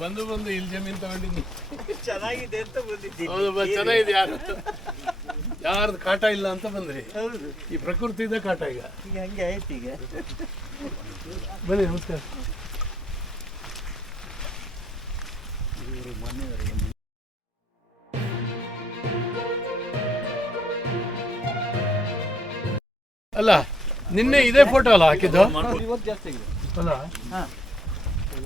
ಬಂದು ಬಂದು ಇಲ್ಲಿ ಜಮೀನ್ ತಗೊಂಡಿದ್ದೀನಿ. ಚೆನ್ನಾಗಿದೆ ಅಂತ ಬಂದಿದ್ದೀನಿ ಹೌದು ಚೆನ್ನಾಗಿದೆ ಯಾರು? ಯಾರ್ದು ಕಾಟ ಇಲ್ಲ ಅಂತ ಬಂದ್ರಿ. ಹೌದು. ಈ ಇದೆ ಕಾಟ ಈಗ. ಈಗ ಹಂಗೆ ಆಯ್ತು ಈಗ. ಬನ್ನಿ ನಮಸ್ಕಾರ. ಅಲ್ಲ ನಿನ್ನೆ ಇದೇ ಫೋಟೋ ಅಲ್ಲ ಹಾಕಿದ್ದು? ಇವತ್ತು ಜಾಸ್ತಿ ಆಗಿದೆ. ಅಲ್ಲ ಹಾಂ ಬೆಳಿಗ್ಗೆ ಒಂದು ಸಣ್ಣ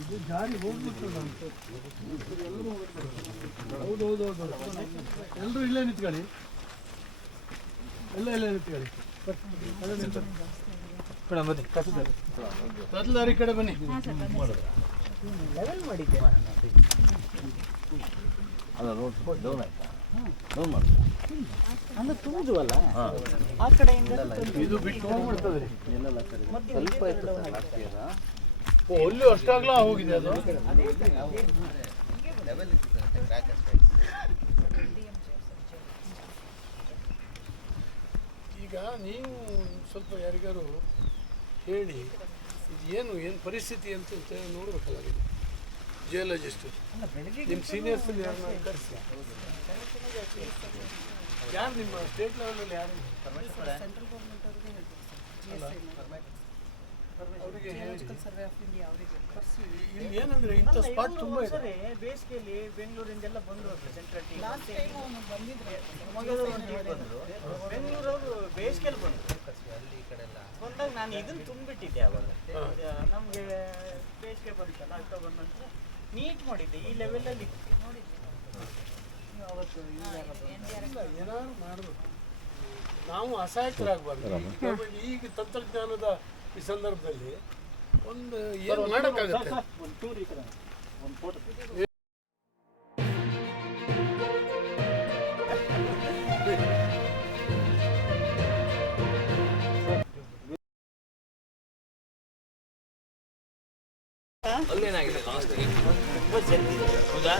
ಇದು ಜಾರಿ ಹೋಗ್ಬಿಟ್ಟು ಹೌದು ಹೌದು ಹೌದು. ಎಲ್ಲರೂ ಇಲ್ಲೇ ನಿಂತ್ಕೊಳ್ಳಿ ಎಲ್ಲ ಇಲ್ಲೇ ನಿಂತ್ಕೊಳ್ಳಿ ಮೇಡಮ್ ಬನ್ನಿ ತತ್ಲಾರಿ ಕಡೆ ಬನ್ನಿ ಲೆವೆಲ್ ಮಾಡಿದ್ದೆ ಅಲ್ಲ ರೋಡ್ ಡೌನ್ ಆಯ್ತಾ? ಡೌನ್ ಮಾಡ್ತಾ? ಅಂದ್ರೆ ತುಂಬಿದ್ವಲ್ಲ? ಆ ಕಡೆಯಿಂದ ಇದು ಬಿಟ್ಟು ಹೋಗ್ಬಿಡ್ತದೆ ಮತ್ತೆ ಸ್ವಲ್ಪ ಇತ್ತು ಸರ್ ಇಯರ್ ಓ ಅಲ್ಲಿ ಅಷ್ಟಾಗ್ಲಾ ಹೋಗಿದೆ ಅದು? ಈಗ ನೀವು ಸ್ವಲ್ಪ ಯಾರಿಗಾರು ಹೇಳಿ ಇದು ಏನು ಏನು ಪರಿಸ್ಥಿತಿ ಅಂತ ನೋಡ್ಬೇಕಲ್ಲ ಜಿಯಾಲಜಿಸ್ಟ್ ನಿಮ್ಮ ಸೀನಿಯರ್ಸ್ ಯಾರು ನಿಮ್ಮ ಸ್ಟೇಟ್ ಲೆವೆಲಲ್ಲಿ ಯಾರು ಅವರಿಗೆ ಇಲ್ಲಿ ಏನಂದ್ರೆ ಇಂಥ ಸ್ಪಾಟ್ ತುಂಬ ಇದೆ. ಸರಿ ಬೇಸಿಗೆಯಲ್ಲಿ ಬೆಂಗಳೂರಿಂದೆಲ್ಲ ಬಂದು ಸೆಂಟ್ರಲ್ ಟೀಮ್ ಬಂದರು. ಬೆಂಗಳೂರವರು ಬೇಸಿಗೆಯಲ್ಲಿ ಬಂದರು. ಬಂದಾಗ ನಾನು ಇದನ್ನ ತುಂಬಿಟ್ಟಿದ್ದೆ ಅವಾಗ. ನಮಗೆ ಬೇಸಿಗೆ ಬಂತಲ್ಲ ಅಕ್ಟೋಬರ್ ನಂತರ ನೀಟ್ ಮಾಡಿದ್ದೆ ಈ ಲೆವೆಲ್ ಅಲ್ಲಿ ಏನಾದ್ರು ಮಾಡಬೇಕು ನಾವು ಅಸಹಾಯಕರಾಗಬಾರ್ದು. ಈಗ ತಂತ್ರಜ್ಞಾನದ ಈ ಸಂದರ್ಭದಲ್ಲಿ ಒಂದು ಏನು ಮಾಡೋಕ್ಕಾಗತ್ತೆ? ಒಂದು ಟೂರ್ ಈ ಕಡೆ. ಒಂದು ಫೋಟೋ ಅಲ್ಲೇನಾಗಿದೆ ಲಾಸ್ಟ್ಗೆ ತುಂಬ ಜಲ್ದಿ ಹೌದಾ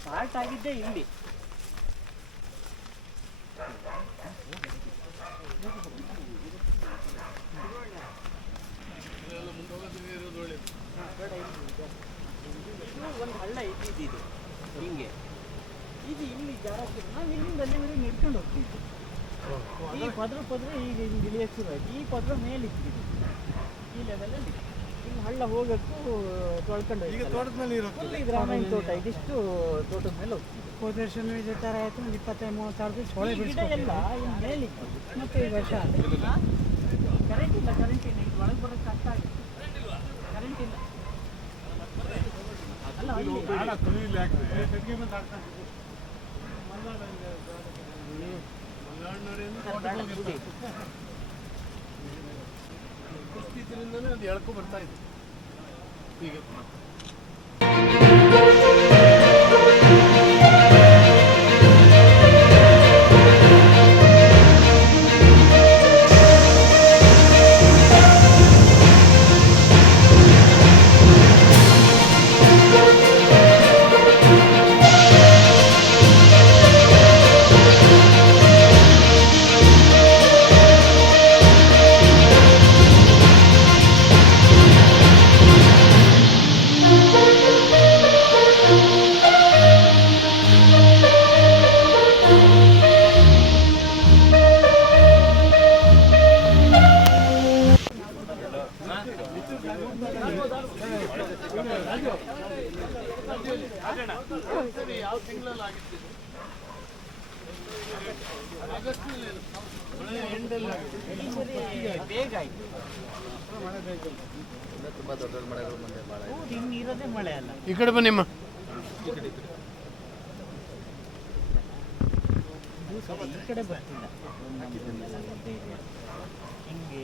ಸ್ಟಾರ್ಟ್ ಆಗಿದ್ದೆ ಇಲ್ಲಿ. ಒಂದು ಹಳ್ಳ ಇದ್ದಿದ್ದು. ಇದು ಹಿಂಗೆ. ಇದು ಇಲ್ಲಿ ಜಾಸ್ತಿ ನಾವು ಇಲ್ಲಿಂದ ಅಲ್ಲಿವರೆಗೆ ನಡ್ಕೊಂಡು ಹೋಗ್ತಿದ್ದೆ. ಈ ಪದ್ರ ಪದ್ರ ಈಗ ಹಿಂಗೆ ಇಳಿಯಕ್ಕೆ ಶುರು ಆಯ್ತು. ಈ ಪದ್ರ ಮೇಲೆ ಇಟ್ಟಿದ್ದು ಈ ಲೆವೆಲಲ್ಲಿ ಇಲ್ಲಿ ಹಳ್ಳ ಹೋಗಕ್ಕೂ ತೊಳ್ಕೊಂಡು ಈಗ ತೋಟದ ಮೇಲೆ ಗ್ರಾಮೀಣ ರಾಮಾಯಣ ತೋಟ ಇದಿಷ್ಟು ತೋಟದ ಮೇಲೆ ಹೋಗ್ತಿದೆ. ಹೋದ ವರ್ಷ ಈ ಥರ ಆಯಿತು ಒಂದು ಇಪ್ಪತ್ತೈದು ಮೂವತ್ತಾರು ದಿವಸ ಹೊಳೆ ಈ ಗಿಡ ಎಲ್ಲ ಇತ್ತು ಮತ್ತೆ ಈ ವರ್ಷ ಕರೆಂಟ್ ಇಲ್ಲ ಕರೆಂಟ್ ಇಲ್ಲ. ಇದು ಒಳಗೆ ಬರೋಕ್ಕೆ ಕಷ್ಟ ಆಗಿದೆ ಕರೆಂಟ್ ಇಲ್ಲ. ಅಲ್ಲ ಅಲ್ಲಿ ಉಪಸ್ಥಿತಿಯಿಂದನೇ ಅದು ಎಳ್ಕೊ ಬರ್ತಾ ಇದೆ. ಈಗ ಈ ಕಡೆ ಬನ್ನಿಮ್ಮ ಈ ಕಡೆ ಬರ್ತಿಲ್ಲ. ಹಿಂಗೆ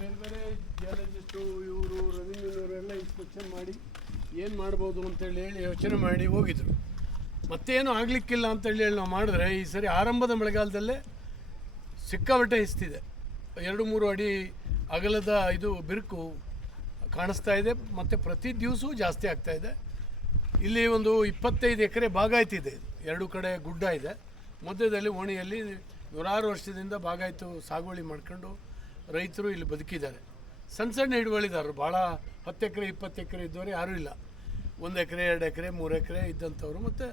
ಬೇರೆ ಬೇರೆ ಜಿಯಾಲಜಿಸ್ಟು ಇವರು ರವೀಂದ್ರನವರೆಲ್ಲ ಇನ್ಸ್ಪೆಕ್ಷನ್ ಮಾಡಿ ಏನು ಮಾಡ್ಬೋದು ಅಂತೇಳಿ ಹೇಳಿ ಯೋಚನೆ ಮಾಡಿ ಹೋಗಿದ್ರು. ಮತ್ತೇನು ಆಗಲಿಕ್ಕಿಲ್ಲ ಅಂತೇಳಿ ಹೇಳಿ ನಾವು ಮಾಡಿದ್ರೆ ಈ ಸರಿ ಆರಂಭದ ಮಳೆಗಾಲದಲ್ಲೇ ಸಿಕ್ಕಾಬಟ್ಟೆ ಹಿಸ್ತಿದೆ. ಎರಡು ಮೂರು ಅಡಿ ಅಗಲದ ಇದು ಬಿರುಕು ಕಾಣಿಸ್ತಾ ಇದೆ, ಮತ್ತು ಪ್ರತಿ ದಿವಸವೂ ಜಾಸ್ತಿ ಆಗ್ತಾ ಇದೆ. ಇಲ್ಲಿ ಒಂದು ಇಪ್ಪತ್ತೈದು ಎಕರೆ ಬಾಗಾಯ್ತಿದೆ. ಇದು ಎರಡು ಕಡೆ ಗುಡ್ಡ ಇದೆ. ಮಧ್ಯದಲ್ಲಿ ಓಣಿಯಲ್ಲಿ ನೂರಾರು ವರ್ಷದಿಂದ ಭಾಗಾಯ್ತು ಸಾಗುವಳಿ ಮಾಡ್ಕೊಂಡು ರೈತರು ಇಲ್ಲಿ ಬದುಕಿದ್ದಾರೆ. ಸಣ್ಣ ಸಣ್ಣ ಹಿಡುವಳಿದಾರರು, ಭಾಳ ಹತ್ತು ಎಕರೆ, ಇಪ್ಪತ್ತು ಎಕರೆ ಇದ್ದವರು ಯಾರೂ ಇಲ್ಲ. ಒಂದು ಎಕರೆ, ಎರಡು ಎಕರೆ, ಮೂರು ಎಕರೆ ಇದ್ದಂಥವ್ರು ಮತ್ತು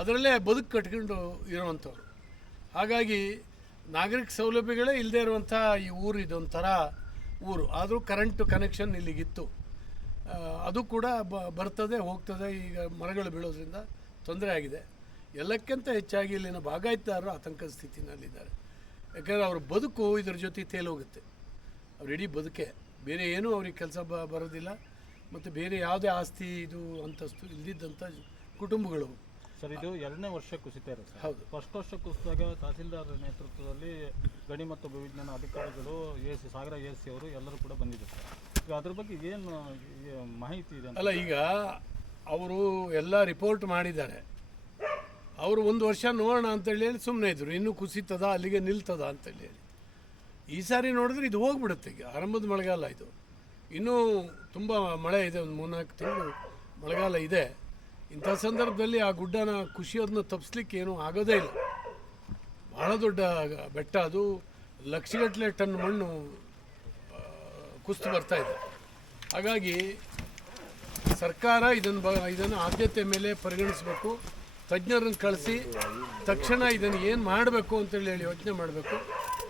ಅದರಲ್ಲೇ ಬದುಕು ಕಟ್ಕೊಂಡು ಇರುವಂಥವ್ರು. ಹಾಗಾಗಿ ನಾಗರಿಕ ಸೌಲಭ್ಯಗಳೇ ಇಲ್ಲದೇ ಇರುವಂಥ ಈ ಊರು ಇದೊಂಥರ ಊರು. ಆದರೂ ಕರೆಂಟು ಕನೆಕ್ಷನ್ ಇಲ್ಲಿಗಿತ್ತು. ಅದು ಕೂಡ ಬ, ಬರ್ತದೆ, ಹೋಗ್ತದೆ, ಈಗ ಮರಗಳು ಬೀಳೋದ್ರಿಂದ ತೊಂದರೆ ಆಗಿದೆ. ಎಲ್ಲಕ್ಕಿಂತ ಹೆಚ್ಚಾಗಿ ಇಲ್ಲಿನ ಬಾಗಾಯತದಾರರು ಆತಂಕದ ಸ್ಥಿತಿನಲ್ಲಿದ್ದಾರೆ. ಯಾಕಂದರೆ ಅವ್ರ ಬದುಕು ಇದ್ರ ಜೊತೆ ತೇಲೋಗುತ್ತೆ ಅವ್ರ ಇಡೀ ಬದುಕೆ. ಬೇರೆ ಏನೂ ಅವ್ರಿಗೆ ಕೆಲಸ ಬ ಬರೋದಿಲ್ಲ. ಮತ್ತು ಬೇರೆ ಯಾವುದೇ ಆಸ್ತಿ ಇದು ಅಂತಸ್ತು ಇಲ್ದಿದ್ದಂಥ ಕುಟುಂಬಗಳು. ಸರ್ ಇದು ಎರಡನೇ ವರ್ಷ ಕುಸಿತ ಇರುತ್ತೆ ಹೌದು. ಫಸ್ಟ್ ವರ್ಷ ಕುಸಿದಾಗ ತಹಸೀಲ್ದಾರ್ ನೇತೃತ್ವದಲ್ಲಿ ಗಣಿ ಮತ್ತು ಭೂವಿಜ್ಞಾನ ಅಧಿಕಾರಿಗಳು A C Sagara A C ಅವರು ಎಲ್ಲರೂ ಕೂಡ ಬಂದಿದ್ದಾರೆ ಈಗ ಅದ್ರ ಬಗ್ಗೆ ಏನು ಮಾಹಿತಿ ಇದೆ ಅಂತ ಅಲ್ಲ ಈಗ ಅವರು ಎಲ್ಲ ರಿಪೋರ್ಟ್ ಮಾಡಿದ್ದಾರೆ. ಅವರು ಒಂದು ವರ್ಷ ನೋಡೋಣ ಅಂತೇಳಿ ಹೇಳಿ ಸುಮ್ಮನೆ ಇದ್ದರು ಇನ್ನೂ ಕುಸಿತದ, ಅಲ್ಲಿಗೆ ನಿಲ್ತದ ಅಂತೇಳಿ ಹೇಳಿ. ಈ ಸಾರಿ ನೋಡಿದ್ರೆ ಇದು ಹೋಗ್ಬಿಡುತ್ತೆ ಈಗ. ಆರಂಭದ ಮಳೆಗಾಲ ಇದು. ಇನ್ನೂ ತುಂಬ ಮಳೆ ಇದೆ, ಒಂದು ಮೂರ್ನಾಲ್ಕು ತಿಂಗಳು ಮಳೆಗಾಲ ಇದೆ. ಇಂಥ ಸಂದರ್ಭದಲ್ಲಿ ಆ ಗುಡ್ಡನ ಖುಷಿಯೋದನ್ನ ತಪ್ಪಿಸ್ಲಿಕ್ಕೆ ಏನೂ ಆಗೋದೇ ಇಲ್ಲ. ಭಾಳ ದೊಡ್ಡ ಬೆಟ್ಟ ಅದು. ಲಕ್ಷಗಟ್ಟಲೆ ಟನ್ ಮಣ್ಣು ಕುಸ್ತು ಬರ್ತಾ ಇದೆ. ಹಾಗಾಗಿ ಸರ್ಕಾರ ಇದನ್ನು ಬ, ಇದನ್ನು ಆದ್ಯತೆ ಮೇಲೆ ಪರಿಗಣಿಸಬೇಕು. ತಜ್ಞರನ್ನು ಕಳಿಸಿ ತಕ್ಷಣ ಇದನ್ನು ಏನು ಮಾಡಬೇಕು ಅಂತೇಳಿ ಹೇಳಿ ಯೋಚನೆ ಮಾಡಬೇಕು.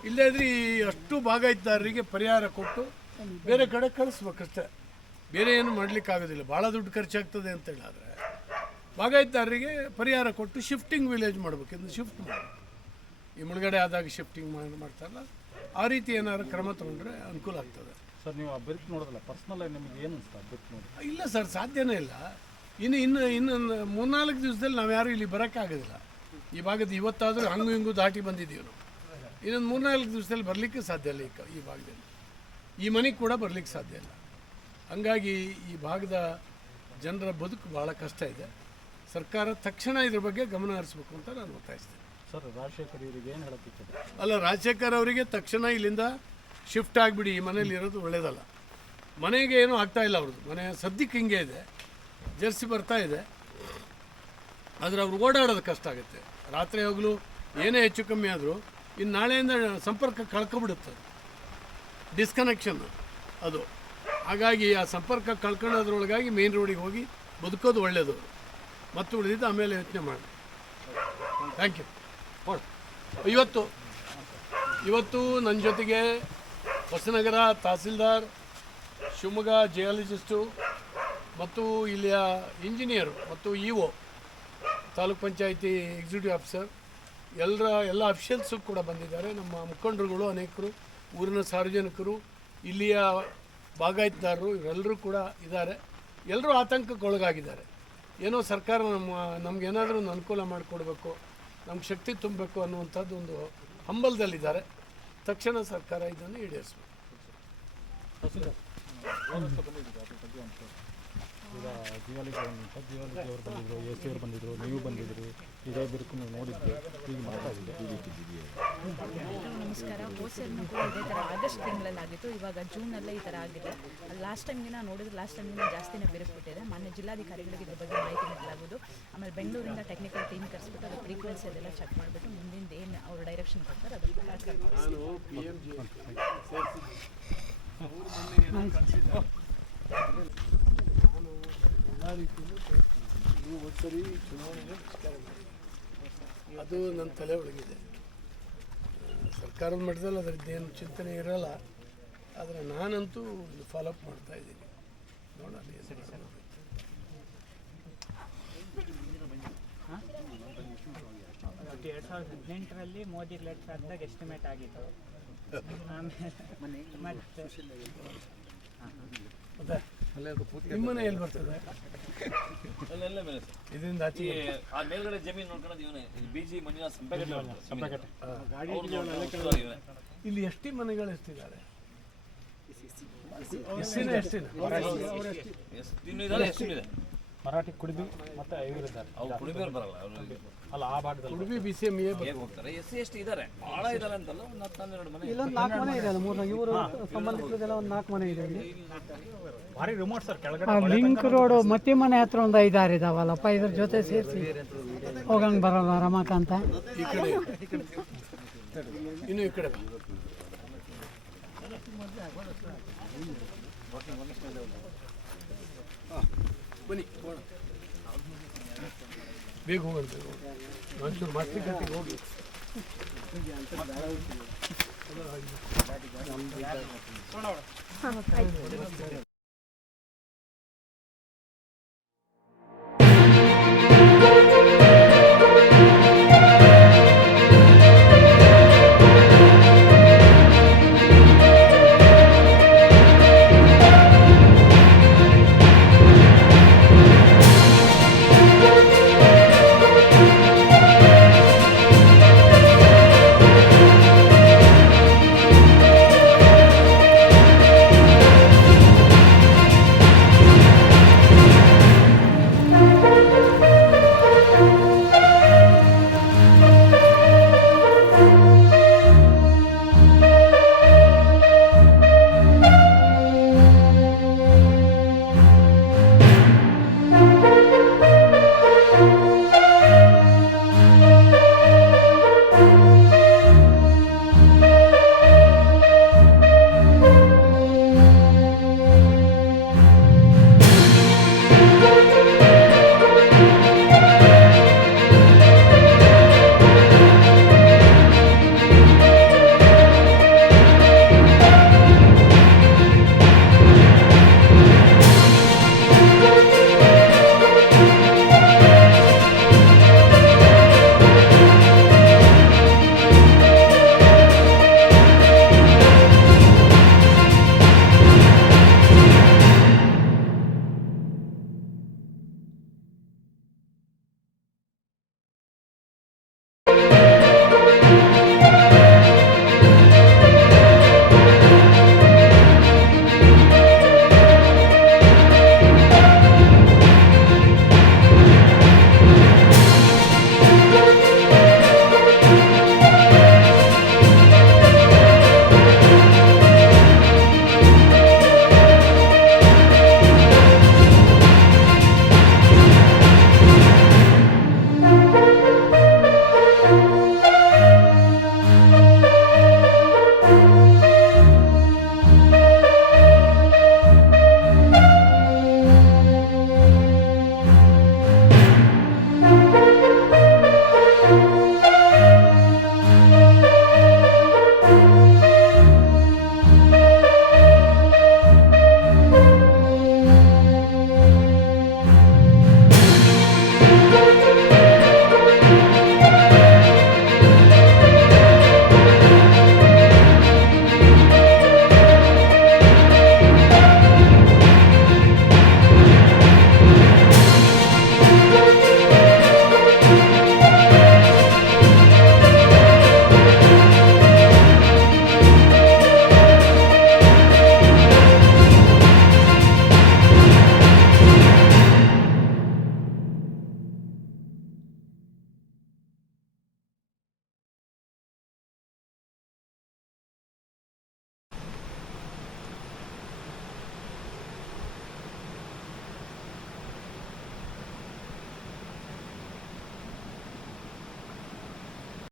ಇಲ್ಲದ್ರೆ ಈ ಅಷ್ಟು ಭಾಗೈತದಾರರಿಗೆ ಪರಿಹಾರ ಕೊಟ್ಟು ಬೇರೆ ಕಡೆ ಕಳಿಸ್ಬೇಕಷ್ಟೇ. ಬೇರೆ ಏನು ಮಾಡಲಿಕ್ಕಾಗೋದಿಲ್ಲ. ಭಾಳ ದುಡ್ಡು ಖರ್ಚಾಗ್ತದೆ ಅಂತೇಳಿ ಆದರೆ ಇದ್ದಾರರಿಗೆ ಪರಿಹಾರ ಕೊಟ್ಟು ಶಿಫ್ಟಿಂಗ್ ವಿಲೇಜ್ ಮಾಡಬೇಕು. ಇದನ್ನು ಶಿಫ್ಟ್ ಮಾಡಬೇಕು. ಈ ಮುಳುಗಡೆ ಆದಾಗ ಶಿಫ್ಟಿಂಗ್ ಮಾಡಿ ಮಾಡ್ತಾರಲ್ಲ ಆ ರೀತಿ ಏನಾದ್ರು ಕ್ರಮ ತಗೊಂಡ್ರೆ ಅನುಕೂಲ ಆಗ್ತದೆ. ಸರ್ ನೀವು ಆ ಬಿರುಕು ನೋಡೋದಲ್ಲ ಪರ್ಸ್ನಲ್ ಆಗಿ ನಿಮಗೆ ಏನು ಅನಿಸ್ತಾ ಬಿರುಕು ನೋಡಿ ಇಲ್ಲ ಸರ್ ಸಾಧ್ಯನೇ ಇಲ್ಲ. ಇನ್ನು ಇನ್ನು ಇನ್ನು ಮೂರ್ನಾಲ್ಕು ದಿವಸದಲ್ಲಿ ನಾವು ಯಾರು ಇಲ್ಲಿ ಬರೋಕ್ಕಾಗೋದಿಲ್ಲ. ಈ ಭಾಗದ ಇವತ್ತಾದರೂ ಹಂಗು ಹಿಂಗು ದಾಟಿ ಬಂದಿದ್ದೀವಿ ನಾವು. ಇನ್ನೊಂದು ಮೂರ್ನಾಲ್ಕು ದಿವಸದಲ್ಲಿ ಬರಲಿಕ್ಕೆ ಸಾಧ್ಯ ಇಲ್ಲ ಈ ಭಾಗದಲ್ಲಿ. ಈ ಮನೆಗೆ ಕೂಡ ಬರಲಿಕ್ಕೆ ಸಾಧ್ಯ ಇಲ್ಲ. ಹಂಗಾಗಿ ಈ ಭಾಗದ ಜನರ ಬದುಕು ಭಾಳ ಕಷ್ಟ ಇದೆ. ಸರ್ಕಾರ ತಕ್ಷಣ ಇದ್ರ ಬಗ್ಗೆ ಗಮನ ಹರಿಸ್ಬೇಕು ಅಂತ ನಾನು ಒತ್ತಾಯಿಸ್ತೇನೆ. ಸರ್ ರಾಜಶೇಖರ್ ಇವರಿಗೆ ಏನು ಹೇಳೋಕ್ಕಿತ್ತು ಅಲ್ಲ ರಾಜಶೇಖರ್ ಅವರಿಗೆ ತಕ್ಷಣ ಇಲ್ಲಿಂದ ಶಿಫ್ಟ್ ಆಗಿಬಿಡಿ ಈ ಮನೇಲಿ ಇರೋದು ಒಳ್ಳೆಯದಲ್ಲ ಮನೆಗೆ ಏನೂ ಆಗ್ತಾಯಿಲ್ಲ ಇಲ್ಲ ಅವ್ರದ್ದು. ಮನೆ ಸದ್ಯಕ್ಕೆ ಹಿಂಗೆ ಇದೆ. ಜರ್ಸಿ ಬರ್ತಾ ಇದೆ. ಆದರೆ ಅವ್ರು ಓಡಾಡೋದು ಕಷ್ಟ ಆಗುತ್ತೆ. ರಾತ್ರಿ ಹೋಗಲು ಏನೇ ಹೆಚ್ಚು ಕಮ್ಮಿ ಆದರೂ ಇನ್ನು ನಾಳೆಯಿಂದ ಸಂಪರ್ಕ ಕಳ್ಕೊಬಿಡುತ್ತೆ. ಡಿಸ್ಕನೆಕ್ಷನ್ ಅದು. ಹಾಗಾಗಿ ಆ ಸಂಪರ್ಕ ಕಳ್ಕೊಳ್ಳೋದ್ರೊಳಗಾಗಿ ಮೇನ್ ರೋಡಿಗೆ ಹೋಗಿ ಬದುಕೋದು ಒಳ್ಳೆಯದು ಮತ್ತು ಉಳಿದಿದ್ದು ಆಮೇಲೆ ಯೋಚನೆ ಮಾಡಿ. ಥ್ಯಾಂಕ್ ಯು ಇವತ್ತು ಇವತ್ತು ನನ್ನ ಜೊತೆಗೆ ಹೊಸನಗರ ತಹಸೀಲ್ದಾರ್, ಶಿವಮೊಗ್ಗ ಜಿಯಾಲಜಿಸ್ಟು ಮತ್ತು ಇಲ್ಲಿಯ ಇಂಜಿನಿಯರು ಮತ್ತು E O taluk panchayat executive officer ಎಲ್ಲರ ಎಲ್ಲ ಅಫಿಷಿಯಲ್ಸು ಕೂಡ ಬಂದಿದ್ದಾರೆ. ನಮ್ಮ ಮುಖಂಡರುಗಳು ಅನೇಕರು, ಊರಿನ ಸಾರ್ವಜನಿಕರು, ಇಲ್ಲಿಯ ಭಾಗಾಯಿತಾರರು ಇವರೆಲ್ಲರೂ ಕೂಡ ಇದ್ದಾರೆ. ಎಲ್ಲರೂ ಆತಂಕಕ್ಕೆ ಒಳಗಾಗಿದ್ದಾರೆ ಏನೋ ಸರ್ಕಾರ ನಮ್ಮ, ನಮಗೇನಾದರೂ ಒಂದು ಅನುಕೂಲ ಮಾಡಿಕೊಡ್ಬೇಕು, ನಮ್ಗೆ ಶಕ್ತಿ ತುಂಬಬೇಕು ಅನ್ನುವಂಥದ್ದು ಒಂದು ಹಂಬಲದಲ್ಲಿದ್ದಾರೆ. ತಕ್ಷಣ ಸರ್ಕಾರ ಇದನ್ನು ಈಡೇರಿಸಬೇಕು. ಈಗ ದಿವಾಲಿಗೆ ಅಂತ ದಿವಾಲಿಗೆ ಅವರು ಬಂದಿದ್ರು ಎಸ್ ಸಿ ಅವರು ಬಂದಿದ್ರು ನೀವು ಬಂದಿದ್ರು ಇದೇ ಬಿರುಕು ನೀವು ನೋಡಿದ್ರಿ ಈಗ ಇದ್ದೀವಿ ನಮಸ್ಕಾರ. ಹೋಸರ್ನು ಕೂಡ ಇದೇ ಥರ ಆಗಸ್ಟ್ ತಿಂಗಳಲ್ಲಿ ಆಗಿತ್ತು ಇವಾಗ ಜೂನಲ್ಲೇ ಈ ಥರ ಆಗಿದೆ. ಲಾಸ್ಟ್ ಟೈಮ್ಗಿನ ನೋಡಿದ್ರೆ ಲಾಸ್ಟ್ ಟೈಮ್ಗಿನ ಜಾಸ್ತಿನೇ ಬಿರುಕ್ಬಿಟ್ಟಿದೆ ಮಾನ್ಯ ಜಿಲ್ಲಾಧಿಕಾರಿಗಳಿಗೆ ಇದ್ರ ಬಗ್ಗೆ ಮಾಹಿತಿ ನೀಡಲಾಗುವುದು. ಆಮೇಲೆ ಬೆಂಗಳೂರಿಂದ ಟೆಕ್ನಿಕಲ್ ಟೀಮ್ ಕರೆಸ್ಬಿಟ್ಟು ಅದು ಫ್ರೀಕ್ವೆನ್ಸಿ ಅದೆಲ್ಲ ಚೆಕ್ ಮಾಡಿಬಿಟ್ಟು ಮುಂದಿನ ಏನು ಅವ್ರ ಡೈರೆಕ್ಷನ್ ಕೊಡ್ತಾರೆ ಅದ್ರ ಪ್ರಕಾರ ಕ್ರಮ ವಹಿಸ್ತೀವಿ. ನಾನು ಪಿ ಎಂ ಜಿ ನಾನು ಎಲ್ಲ ರೀತಿಯಲ್ಲಿ ನೀವು ಚುನಾವಣೆಗೆ ಅದು ನನ್ನ ತಲೆ ಒಳಗಿದೆ. ಸರ್ಕಾರದ ಮಟ್ಟದಲ್ಲಿ ಅದರದ್ದೇನು ಚಿಂತನೆ ಇರಲ್ಲ. ಆದರೆ ನಾನಂತೂ ಫಾಲೋಅಪ್ ಮಾಡ್ತಾ ಇದ್ದೀನಿ. ನೋಡೋಣ ಸರಿ ಎರಡು ಸಾವಿರದ ಹದಿನೆಂಟರಲ್ಲಿ ಮೋದಿ ಲೆಟ್ರ್ ಆದಾಗ ಎಸ್ಟಿಮೇಟ್ ಆಗಿತ್ತು. ಆಮೇಲೆ ಮತ್ತೆ ನಿಮ್ಮನೆ ಎಲ್ಲಿ ಬರ್ತದೆ. ಅಲ್ಲೆಲ್ಲ ಮೇಲೆ ಸರ್. ಇದರಿಂದ ಆಚೆ ಈ ಆ ಮೇಲ್ಗಡೆ ಜಮೀನು ನೋಡ್ಕೊಂಡು ಇವನೇ ಇದು ಬಿ ಜಿ ಮಂಜುನಾಥ್ ಸಂಪೆಗಟ್ಟೆ ಸಂಪೆಗಟ್ಟೆ. ಇವನೇ ಇಲ್ಲಿ ಎಷ್ಟು ಮನೆಗಳು ಎಷ್ಟಿದ್ದಾರೆ? ಎಷ್ಟಿನ ಎಷ್ಟಿನ ಎಷ್ಟಿನ ಇದೆ? ಮರಾಠಿ ಕುಡಿಬಿ ಮತ್ತೆ ಇವರಿದ್ದಾರೆ ಅವ್ರು ಕುಡಿಬೇರು ಬರಲ್ಲ ಅವರು ಅಲ್ಲ ಆ ಭಾಗದಲ್ಲಿ Udupi B C M A ಹೇಗೆ ಹೋಗ್ತಾರೆ? ಎಸ್ ಸಿ ಎಷ್ಟು ಇದ್ದಾರೆ ಭಾಳ ಇದ್ದಾರೆ ಅಂತಲ್ಲ ಒಂದು ಹತ್ತು ಹನ್ನೆರಡು ಮನೆ. ಇಲ್ಲೊಂದು ನಾಲ್ಕು ಮನೆ ಇದೆ ಅಲ್ಲ ಮೂರು ಇವರು ಸಂಬಂಧಿಸಿದೆಲ್ಲ ಒಂದು ನಾಲ್ಕು ಮನೆ ಇದೆ ಇಲ್ಲಿ ಭಾರಿ ರಿಮೋಟ್ ಸರ್ ಕೆಳಗಡೆ ಲಿಂಕ್ ರೋಡ್ ಮತ್ತಿ ಮನೆ ಹತ್ರ ಒಂದು ಐದಾರು ಇದಾವಲ್ಲಪ್ಪ ಇದ್ರ ಜೊತೆ ಸೇರಿಸಿ. ಹೋಗಂಗೆ ಬರಲ್ಲ ರಮಾಕಾಂತ ಇನ್ನು ಈ ಕಡೆ. ಹಾ, ಬನ್ನಿ ಹೋಗೋಣ. ಬೇಗ ಹೋಗೋಣ ಬೇಗ ಒಂಚೂರು ಮಸ್ತಿ ಗಟ್ಟಿಗೆ ಹೋಗಿ.